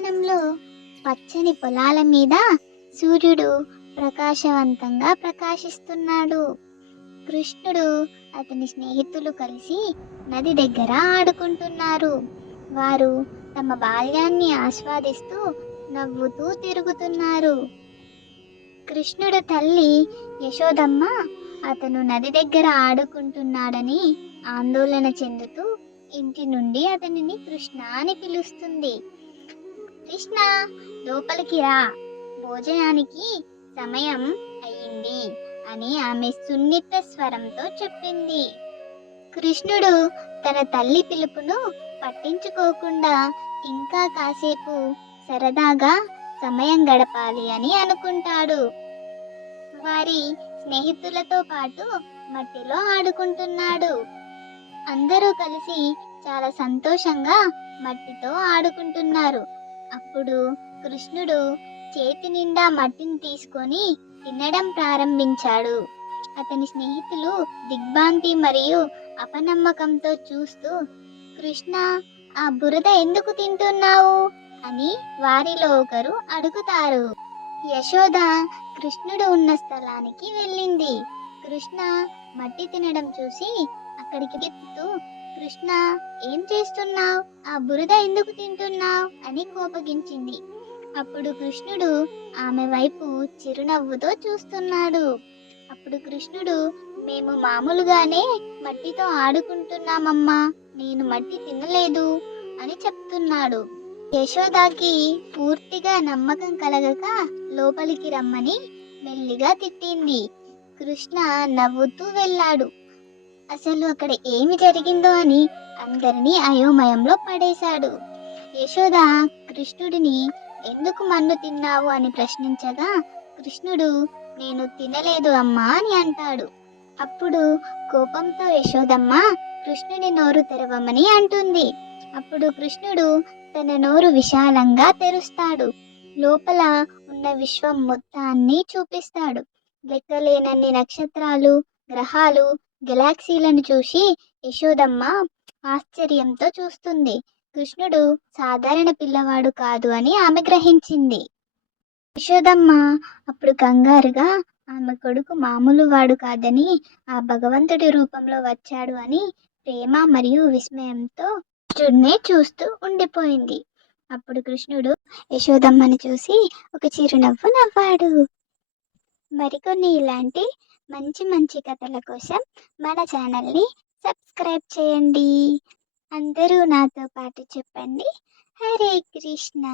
నందనవనంలో పచ్చని పొలాల మీద సూర్యుడు ప్రకాశవంతంగా ప్రకాశిస్తున్నాడు. కృష్ణుడు అతని స్నేహితులు కలిసి నది దగ్గర ఆడుకుంటున్నారు. వారు తమ బాల్యాన్ని ఆస్వాదిస్తూ నవ్వుతూ తిరుగుతున్నారు. కృష్ణుడు తల్లి యశోదమ్మ అతను నది దగ్గర ఆడుకుంటున్నాడని ఆందోళన చెందుతూ ఇంటి నుండి అతనిని కృష్ణ అని పిలుస్తుంది. కృష్ణ, లోపలికి రా, భోజనానికి సమయం అయ్యింది అని ఆమె సున్నిత స్వరంతో చెప్పింది. కృష్ణుడు తన తల్లి పిలుపును పట్టించుకోకుండా ఇంకా కాసేపు సరదాగా సమయం గడపాలి అని అనుకుంటాడు. వారి స్నేహితులతో పాటు మట్టిలో ఆడుకుంటున్నాడు. అందరూ కలిసి చాలా సంతోషంగా మట్టితో ఆడుకుంటున్నారు. అప్పుడు కృష్ణుడు చేతి నిండా మట్టిని తీసుకొని తినడం ప్రారంభించాడు. అతని స్నేహితులు దిగ్భ్రాంతి మరియు అపనమ్మకంతో చూస్తూ, కృష్ణ, ఆ బురద ఎందుకు తింటున్నావు అని వారిలో ఒకరు అడుగుతారు. యశోద కృష్ణుడు ఉన్న స్థలానికి వెళ్ళింది. కృష్ణ మట్టి తినడం చూసి అక్కడికి ఎత్తుతూ, కృష్ణ, ఏం చేస్తున్నావు? ఆ బురద ఎందుకు తింటున్నావు అని కోపగించింది. అప్పుడు కృష్ణుడు ఆమె వైపు చిరునవ్వుతో చూస్తున్నాడు. అప్పుడు కృష్ణుడు, మేము మామూలుగానే మట్టితో ఆడుకుంటున్నామమ్మా, నేను మట్టి తినలేదు అని చెప్తున్నాడు. యశోదాకి పూర్తిగా నమ్మకం కలగక లోపలికి రమ్మని మెల్లిగా తిట్టింది. కృష్ణ నవ్వుతూ వెళ్ళాడు. అసలు అక్కడ ఏమి జరిగిందో అని అందరినీ అయోమయంలో పడేశాడు. యశోద కృష్ణుడిని ఎందుకు మన్ను తిన్నావు అని ప్రశ్నించగా కృష్ణుడు, నేను తినలేదు అమ్మా అని అంటాడు. అప్పుడు కోపంతో యశోదమ్మ కృష్ణుని నోరు తెరవమని అంటుంది. అప్పుడు కృష్ణుడు తన నోరు విశాలంగా తెరుస్తాడు. లోపల ఉన్న విశ్వం మొత్తాన్ని చూపిస్తాడు. లెక్కలేనన్ని నక్షత్రాలు, గ్రహాలు, గెలాక్సీలను చూసి యశోదమ్మ ఆశ్చర్యంతో చూస్తుంది. కృష్ణుడు సాధారణ పిల్లవాడు కాదు అని ఆమె గ్రహించింది. యశోదమ్మ అప్పుడు కంగారుగా ఆమె కొడుకు మామూలు వాడు కాదని, ఆ భగవంతుడి రూపంలో వచ్చాడు అని ప్రేమ మరియు విస్మయంతో కృష్ణుడినే చూస్తూ ఉండిపోయింది. అప్పుడు కృష్ణుడు యశోదమ్మని చూసి ఒక చిరునవ్వు నవ్వాడు. మరికొన్ని ఇలాంటి మంచి మంచి కథల కోసం మన ఛానల్ని సబ్స్క్రైబ్ చేయండి. అందరూ నాతో పాటు చెప్పండి, హరే కృష్ణ.